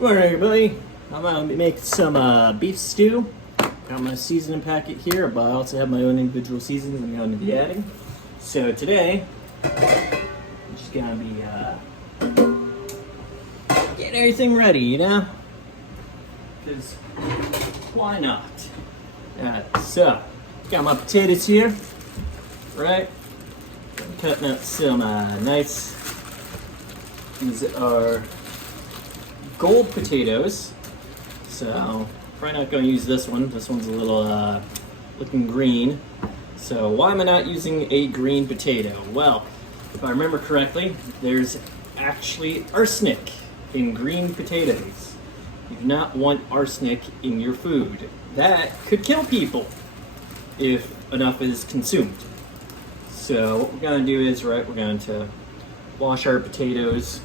Good morning, everybody. I'm gonna be making some beef stew. Got my seasoning packet here, but I also have my own individual seasonings I'm going to be adding. So today, I'm just gonna be getting everything ready, you know? Because why not? Alright, so got my potatoes here, right? I'm cutting up some nice. These are gold potatoes, so probably not going to use this one. This one's a little looking green. So why am I not using a green potato? Well, if I remember correctly, there's actually arsenic in green potatoes. You do not want arsenic in your food. That could kill people if enough is consumed. So what we're going to do is, we're going to wash our potatoes.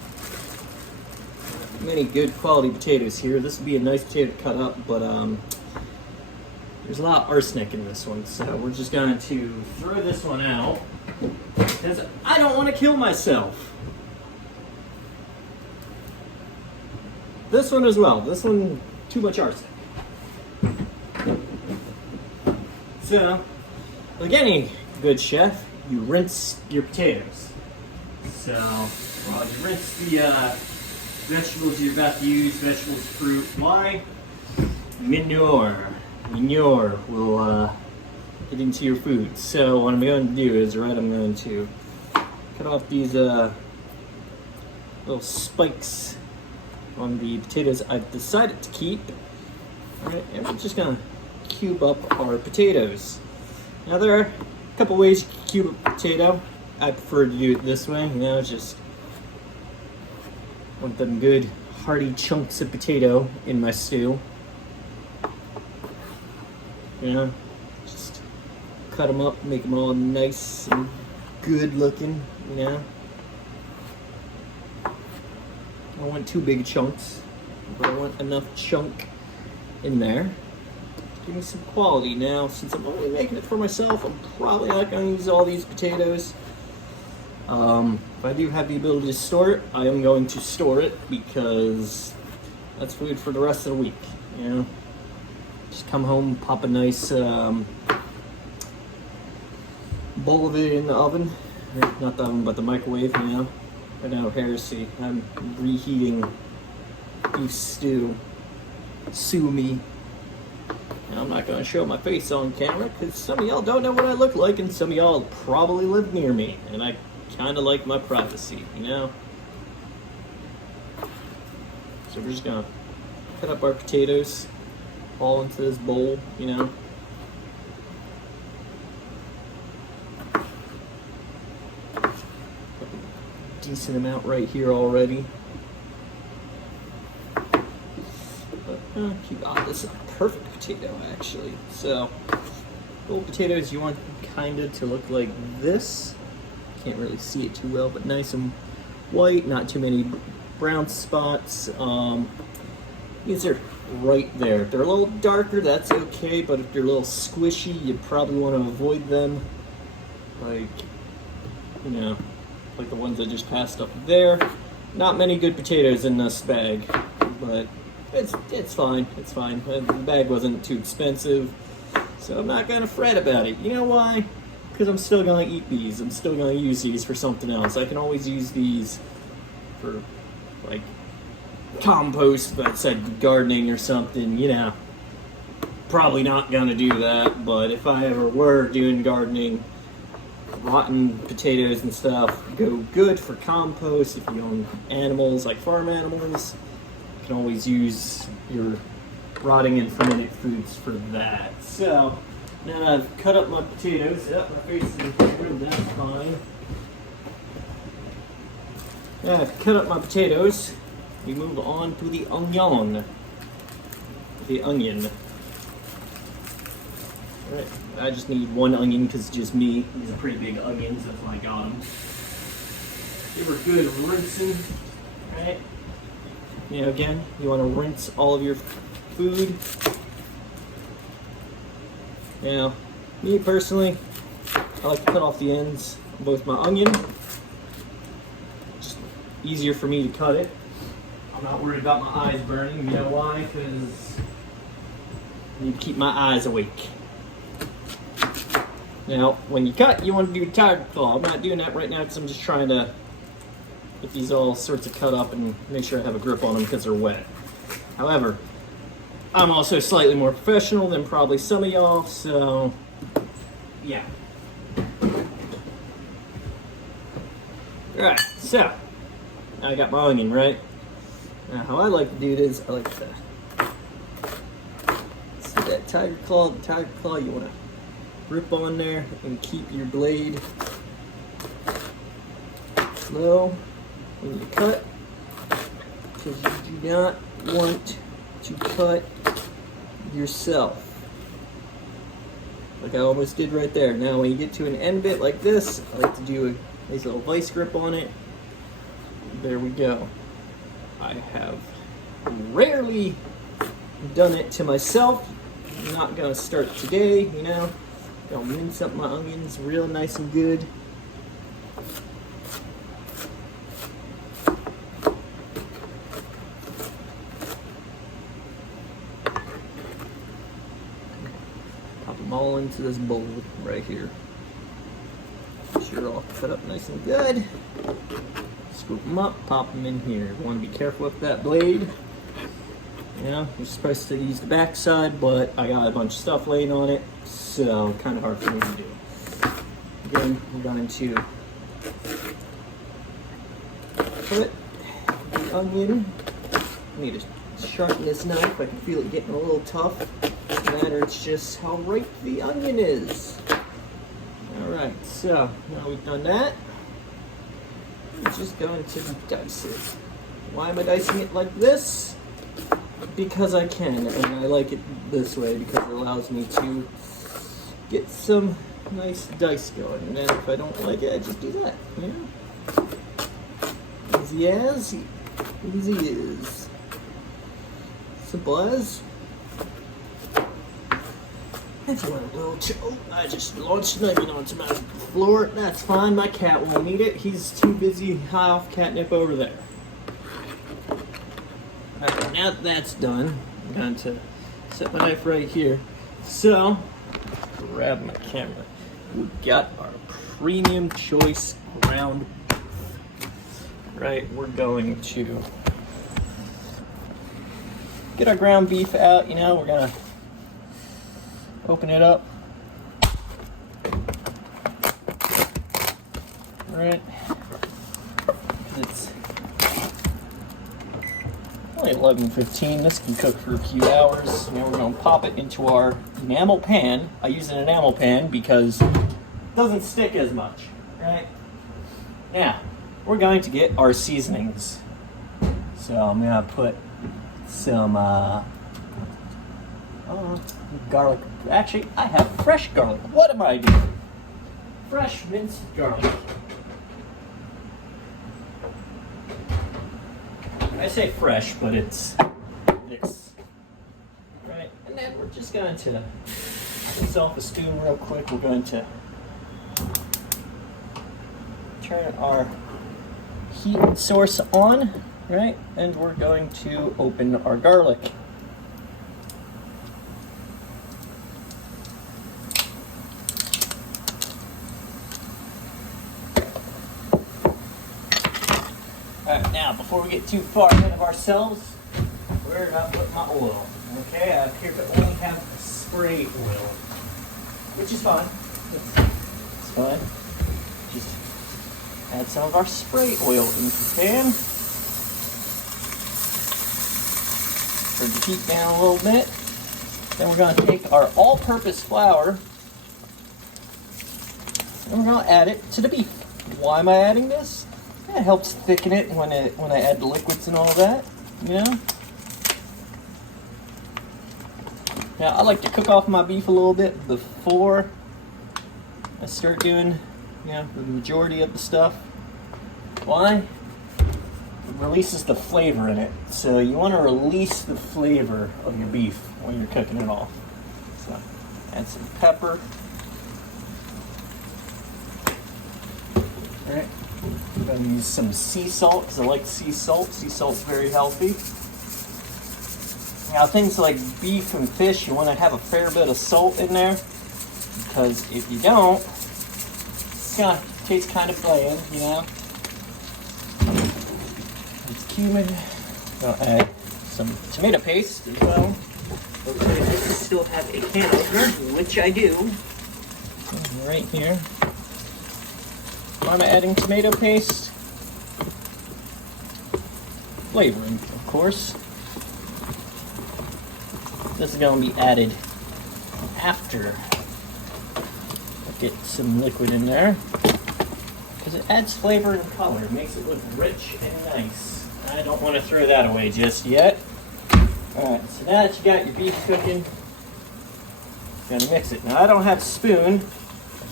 Many good quality potatoes here. This would be a nice potato to cut up, but there's a lot of arsenic in this one, so we're just going to throw this one out because I don't want to kill myself. This one as well. This one, too much arsenic. So, like any good chef, you rinse your potatoes. So, well, you rinse the vegetables you're about to use, vegetables, fruit. Why? Manure will get into your food. So what I'm going to do is, I'm going to cut off these little spikes on the potatoes I've decided to keep. Alright, and we're just going to cube up our potatoes. Now there are a couple ways you can cube a potato. I prefer to do it this way, just want them good hearty chunks of potato in my stew. Just cut them up, make them all nice and good looking, I don't want too big chunks, but I want enough chunk in there. Give me some quality. Now, since I'm only making it for myself, I'm probably not going to use all these potatoes. If I do have the ability to store it, I am going to store it because that's food for the rest of the week, Just come home, pop a nice bowl of it in the oven. Not the oven, but the microwave, Right now, heresy. I'm reheating beef stew. Sue me. And I'm not going to show my face on camera because some of y'all don't know what I look like, and some of y'all probably live near me, and I kind of like my privacy, So we're just gonna cut up our potatoes all into this bowl, Decent amount right here already. But this is a perfect potato actually. So gold potatoes, you want kind of to look like this. Can't really see it too well, but nice and white, not too many brown spots. These are right there. If they're a little darker, that's okay, but if they're a little squishy, you probably want to avoid them. Like the ones I just passed up there. Not many good potatoes in this bag, but it's fine. It's fine. The bag wasn't too expensive, so I'm not gonna fret about it. You know why? Because I'm still going to eat these. I'm still going to use these for something else. I can always use these for, compost, but said gardening or something, Probably not going to do that, but if I ever were doing gardening, rotten potatoes and stuff go good for compost. If you own animals, like farm animals, you can always use your rotting and fermented foods for that. So, now I've cut up my potatoes. Yep, my face is good, that's fine. Now I've cut up my potatoes. We move on to the onion. Alright, I just need one onion because it's just me. These are pretty big onions, that's why I got them. Give her good rinsing, right? Again, you want to rinse all of your food. Now, me personally, I like to cut off the ends of both my onion. Just easier for me to cut it. I'm not worried about my eyes burning. You know why? Because I need to keep my eyes awake. Now, when you cut, you want to do a tiger claw. I'm not doing that right now because I'm just trying to get these all sorts of cut up and make sure I have a grip on them because they're wet. However, I'm also slightly more professional than probably some of y'all, so yeah. Alright, so I got my onion, right? Now, how I like to do it is I like to see that tiger claw. The tiger claw, you want to grip on there and keep your blade low when you cut, because you do not want to cut yourself like I almost did right there. Now when you get to an end bit like this, I like to do a nice little vice grip on it. There we go. I have rarely done it to myself. I'm not gonna start today, you know. Gonna mince up my onions real nice and good. Pop them all into this bowl right here. Make sure they're all cut up nice and good. Scoop them up, pop them in here. You want to be careful with that blade. You know, you're supposed to use the back side, but I got a bunch of stuff laying on it, so kind of hard for me to do. Again, we're going to put the onion. I need to sharpen this knife. I can feel it getting a little tough. No matter, it's just how ripe the onion is. Alright, so now we've done that, I'm just going to dice it. Why am I dicing it like this? Because I can, and I like it this way because it allows me to get some nice dice going. And then if I don't like it, I just do that. Yeah. Easy as easy is. Simple as. That's one little oh, I just launched an onion onto my floor. That's fine, my cat won't eat it. He's too busy high off catnip over there. Alright, now that that's done, I'm going to set my knife right here. So, grab my camera. We've got our premium choice ground beef. Right, we're going to get our ground beef out. You know, we're going to open it up. Right. It's only 11:15. This can cook for a few hours. Now we're going to pop it into our enamel pan. I use an enamel pan because it doesn't stick as much. Right. Now we're going to get our seasonings. So I'm going to put some garlic. Actually, I have fresh garlic. What am I doing? Fresh minced garlic. I say fresh, but it's this. Right? And then we're just going to put this off the stew real quick. We're going to turn our heat source on, right? And we're going to open our garlic. Alright, now before we get too far ahead of ourselves, we're gonna put my oil. Okay, I appear to only have spray oil, which is fine. It's fine. Just add some of our spray oil into the pan. Turn the heat down a little bit. Then we're going to take our all-purpose flour and we're going to add it to the beef. Why am I adding this? It helps thicken it when I add the liquids and all that, you know? Now, I like to cook off my beef a little bit before I start doing, you know, the majority of the stuff. Why? It releases the flavor in it. So you want to release the flavor of your beef when you're cooking it off. So, add some pepper. All right. I'm gonna use some sea salt because I like sea salt. Sea salt's very healthy. Now things like beef and fish, you want to have a fair bit of salt in there because if you don't, it's gonna taste kind of bland, you know. It's cumin. I'll add some tomato paste as well. Okay, this is still have a can opener, which I do. Right here. Why am I adding tomato paste? Flavoring, of course. This is going to be added after I get some liquid in there because it adds flavor and color. It makes it look rich and nice. I don't want to throw that away just yet. Alright, so now that you got your beef cooking, you're going to mix it. Now I don't have a spoon,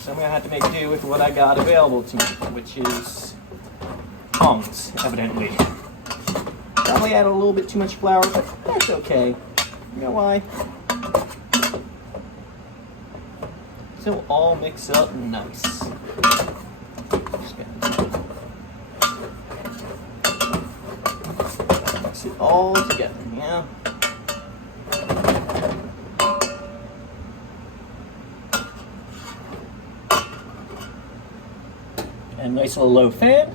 so I'm going to have to make do with what I got available to me, which is tongs, evidently. Probably add a little bit too much flour, but that's okay. You know why? It'll all mix up nice. Just mix it all together, yeah. And nice little low fan.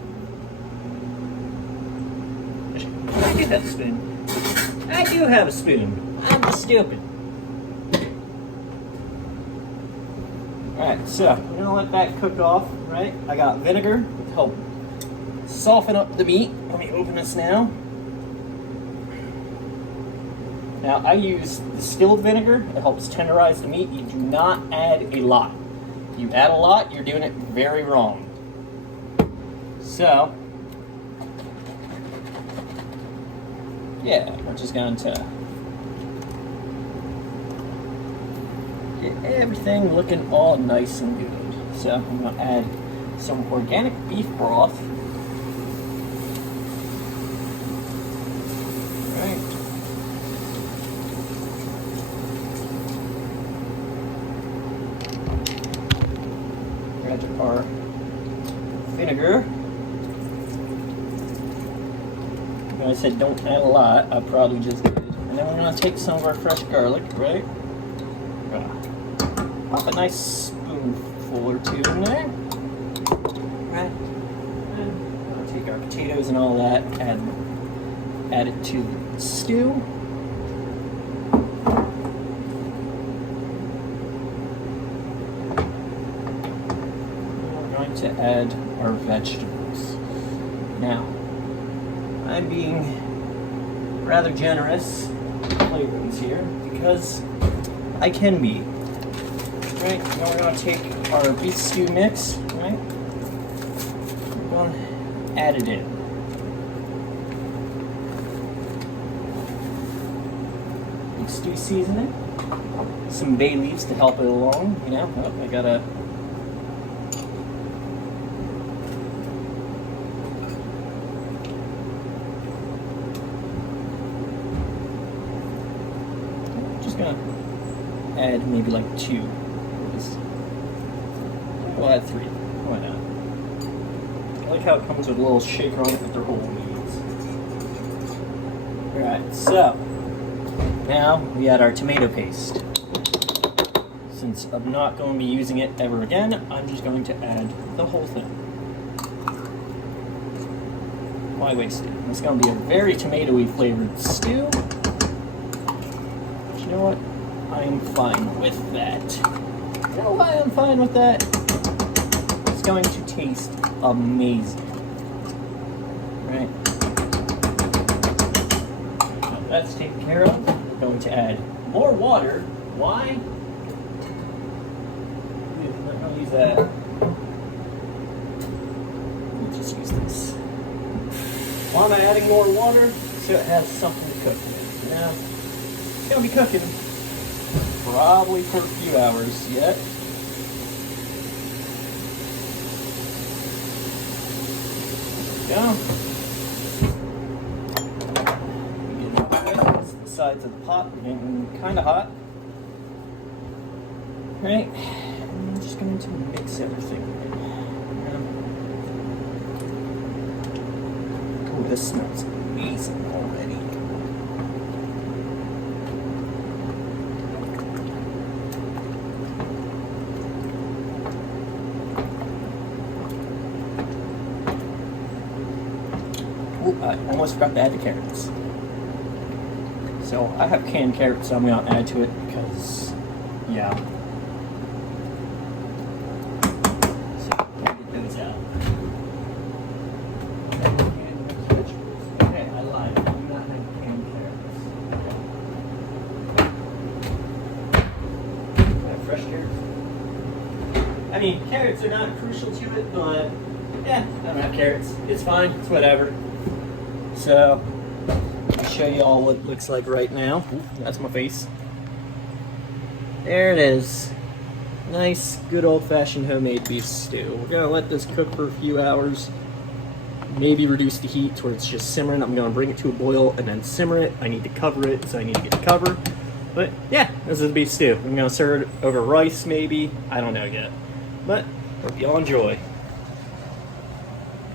I do have a spoon. I do have a spoon. I'm just stupid. Alright, so we're gonna let that cook off, right? I got vinegar to help soften up the meat. Let me open this now. Now I use distilled vinegar. It helps tenderize the meat. You do not add a lot. If you add a lot, you're doing it very wrong. So, yeah, we're just going to get everything looking all nice and good. So I'm going to add some organic beef broth. Right. Add our vinegar. I said don't add a lot, I probably just did. And then we're going to take some of our fresh garlic, right? Pop a nice spoonful or two in there. Right? And we're going to take our potatoes and all that, add it to the stew. And we're going to add our vegetables. Now, I'm being rather generous with flavorings here because I can be. Right, now we're going to take our beef stew mix, right? We're going to add it in. Beef stew seasoning. Some bay leaves to help it along, you know. Oh, I gotta. Gonna add maybe like 2. We'll add 3. Why not? I like how it comes with a little shaker on it with their whole leaves. Alright, so now we add our tomato paste. Since I'm not going to be using it ever again, I'm just going to add the whole thing. Why waste it? It's going to be a very tomatoey flavored stew. You know what? I'm fine with that. You know why I'm fine with that? It's going to taste amazing. Right? Now that's taken care of. We're going to add more water. Why? I'm going to use that. Let me just use this. Why am I adding more water? So it has something to cook with. You know? Gonna be cooking probably for a few hours yet. There we go. Get the sides of the pot getting kind of hot. Right, and I'm just going to mix everything. this smells amazing already. Ooh, I almost forgot to add the carrots. So I have canned carrots, so I'm going to add to it because, yeah. So get those out. Okay, I lied. I do not have canned carrots. I have fresh carrots. I mean, carrots are not crucial to it, but yeah, I don't have carrots. It's fine. It's whatever. So, I'll show you all what it looks like right now. That's my face. There it is. Nice, good old-fashioned homemade beef stew. We're gonna let this cook for a few hours. Maybe reduce the heat to where it's just simmering. I'm gonna bring it to a boil and then simmer it. I need to cover it, so I need to get the cover. But yeah, this is beef stew. I'm gonna serve it over rice maybe. I don't know yet. But hope you all enjoy.